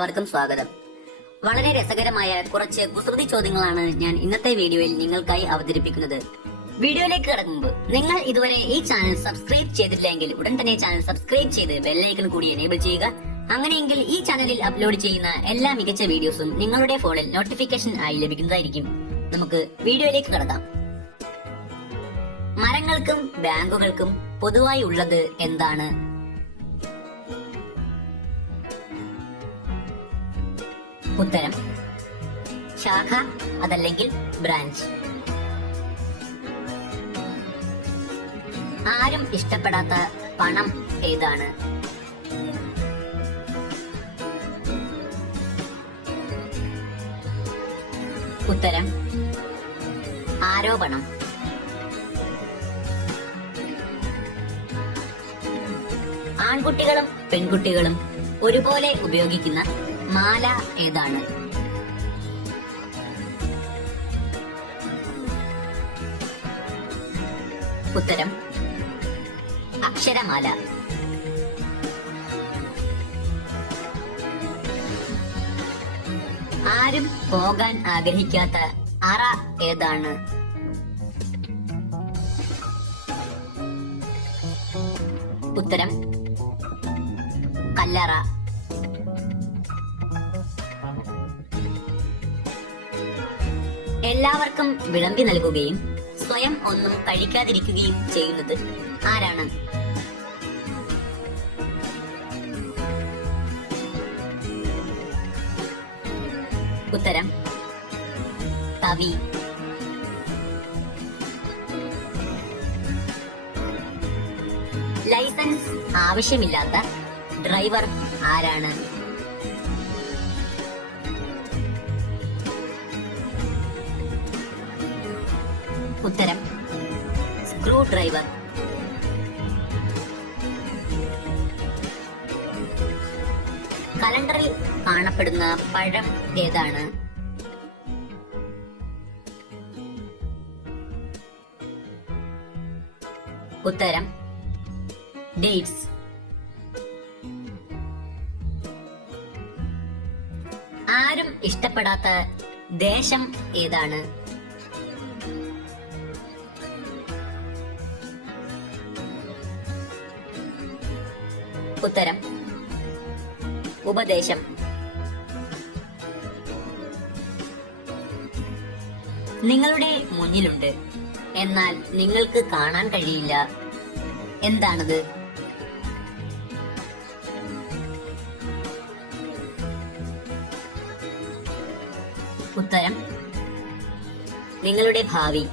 അവർക്കും സ്വാഗതം. വളരെ രസകരമായ കുറച്ച് കുസൃതി ചോദ്യങ്ങളാണ് ഞാൻ ഇന്നത്തെ വീഡിയോയിൽ നിങ്ങൾക്കായി അവതരിപ്പിക്കുന്നത്. വീഡിയോയിലേക്ക് കടക്കുമ്പോൾ നിങ്ങൾ ഇതുവരെ ഈ ചാനൽ സബ്സ്ക്രൈബ് ചെയ്തിട്ടില്ലെങ്കിൽ ഉടൻ തന്നെ ചാനൽ സബ്സ്ക്രൈബ് ചെയ്ത് ബെല്ലൈക്കൺ കൂടി എനേബിൾ ചെയ്യുക. അങ്ങനെയെങ്കിൽ ഈ ചാനലിൽ അപ്ലോഡ് ചെയ്യുന്ന എല്ലാ മികച്ച വീഡിയോസും നിങ്ങളുടെ ഫോണിൽ നോട്ടിഫിക്കേഷൻ ആയി ലഭിക്കുന്നതായിരിക്കും. നമുക്ക് വീഡിയോയിലേക്ക് കടക്കാം. മരങ്ങൾക്കും ബാങ്കുകൾക്കും പൊതുവായി ഉള്ളത് എന്താണ്? ഉത്തരം ശാഖ അതല്ലെങ്കിൽ ബ്രാഞ്ച്. ആരും ഇഷ്ടപ്പെടാത്ത പണം ഏതാണ്? ഉത്തരം ആരോപണം. ആൺകുട്ടികളും പെൺകുട്ടികളും ഒരുപോലെ ഉപയോഗിക്കുന്ന മാല ഏതാണ്? ഉത്തരം അക്ഷരമാല. ആരും പോകാൻ ആഗ്രഹിക്കാത്ത അറ ഏതാണ്? ഉത്തരം കല്ലറ. എല്ലാവർക്കും വിളമ്പി നൽകുകയും സ്വയം ഒന്നും കഴിക്കാതിരിക്കുകയും ചെയ്യുന്നത് ആരാണ്? ഉത്തരം തവി. ലൈസൻസ് ആവശ്യമില്ലാത്ത ഡ്രൈവർ ആരാണ്? ഉത്തരം സ്ക്രൂ ഡ്രൈവർ. കലണ്ടറിൽ കാണപ്പെടുന്ന പഴം ഏതാണ്? ഉത്തരം ഡേറ്റ്സ്. ആരും ഇഷ്ടപ്പെടാത്ത ദേശം ഏതാണ്? ഉത്തരം ഉപദേശം. നിങ്ങളുടെ മുന്നിലുണ്ട്, എന്നാൽ നിങ്ങൾക്ക് കാണാൻ കഴിയില്ല. എന്താണത്? ഉത്തരം നിങ്ങളുടെ ഭാവി.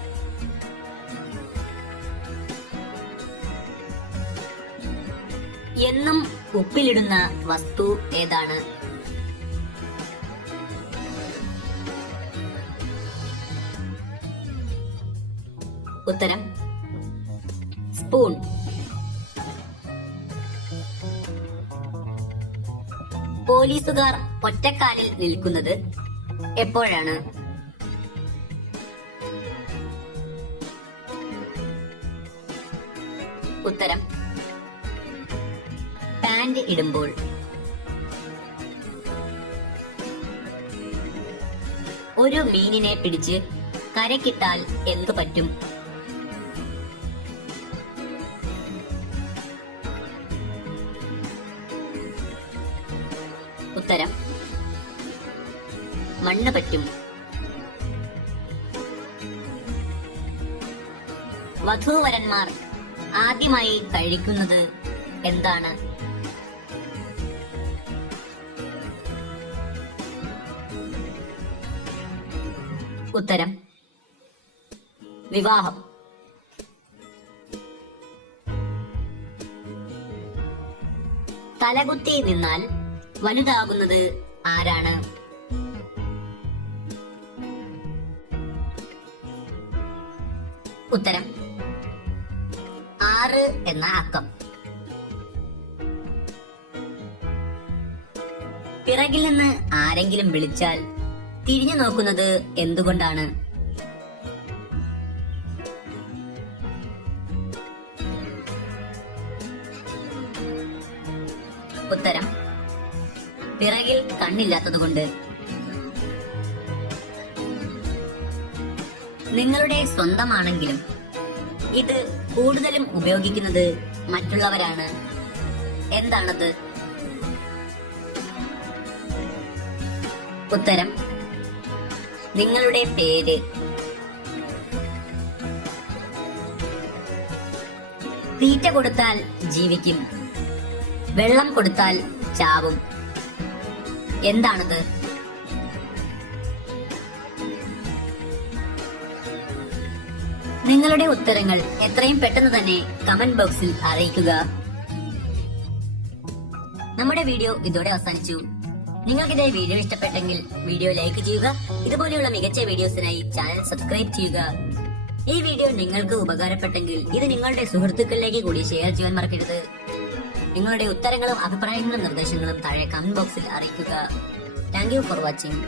എന്നും ഉപ്പിലിടുന്ന വസ്തു ഏതാണ്? ഉത്തരം സ്പൂൺ. പോലീസുകാർ ഒറ്റക്കാലിൽ നിൽക്കുന്നത് എപ്പോഴാണ്? ഉത്തരം പാന്റ് ഇടുമ്പോൾ. ഒരു മീനിനെ പിടിച്ച് കരക്കിട്ടാൽ എന്തു പറ്റും? ഉത്തരം മണ്ണ് പറ്റും. വധൂവരന്മാർ ആദ്യമായി കഴിക്കുന്നത് എന്താണ്? ഉത്തരം വിവാഹം. തലകുത്തി നിന്നാൽ വലുതാകുന്നത് ആരാണ്? ഉത്തരം 6 എന്ന അക്കം. പിറകിൽ നിന്ന് ആരെങ്കിലും വിളിച്ചാൽ തിരിഞ്ഞു നോക്കുന്നത് എന്തുകൊണ്ടാണ്? ഉത്തരം പിറകിൽ കണ്ണു കണ്ണില്ലാത്തതുകൊണ്ട്. നിങ്ങളുടെ സ്വന്തമാണെങ്കിലും ഇത് കൂടുതലും ഉപയോഗിക്കുന്നത് മറ്റുള്ളവരാണ്. എന്താണത്? ഉത്തരം നിങ്ങളുടെ പേര്. തീറ്റ കൊടുത്താൽ ജീവിക്കും, വെള്ളം കൊടുത്താൽ ചാവും. എന്താണത്? നിങ്ങളുടെ ഉത്തരങ്ങൾ എത്രയും പെട്ടെന്ന് തന്നെ കമന്റ് ബോക്സിൽ അറിയിക്കുക. നമ്മുടെ വീഡിയോ ഇതോടെ അവസാനിച്ചു. നിങ്ങൾക്ക് ഇതേ വീഡിയോ ഇഷ്ടപ്പെട്ടെങ്കിൽ വീഡിയോ ലൈക്ക് ചെയ്യുക. ഇതുപോലെയുള്ള മികച്ച വീഡിയോസിനായി ചാനൽ സബ്സ്ക്രൈബ് ചെയ്യുക. ഈ വീഡിയോ നിങ്ങൾക്ക് ഉപകാരപ്പെട്ടെങ്കിൽ ഇത് നിങ്ങളുടെ സുഹൃത്തുക്കളിലേക്ക് കൂടി ഷെയർ ചെയ്യാൻ മറക്കരുത്. നിങ്ങളുടെ ഉത്തരങ്ങളും അഭിപ്രായങ്ങളും നിർദ്ദേശങ്ങളും താഴെ കമന്റ് ബോക്സിൽ അറിയിക്കുക. Thank you for watching.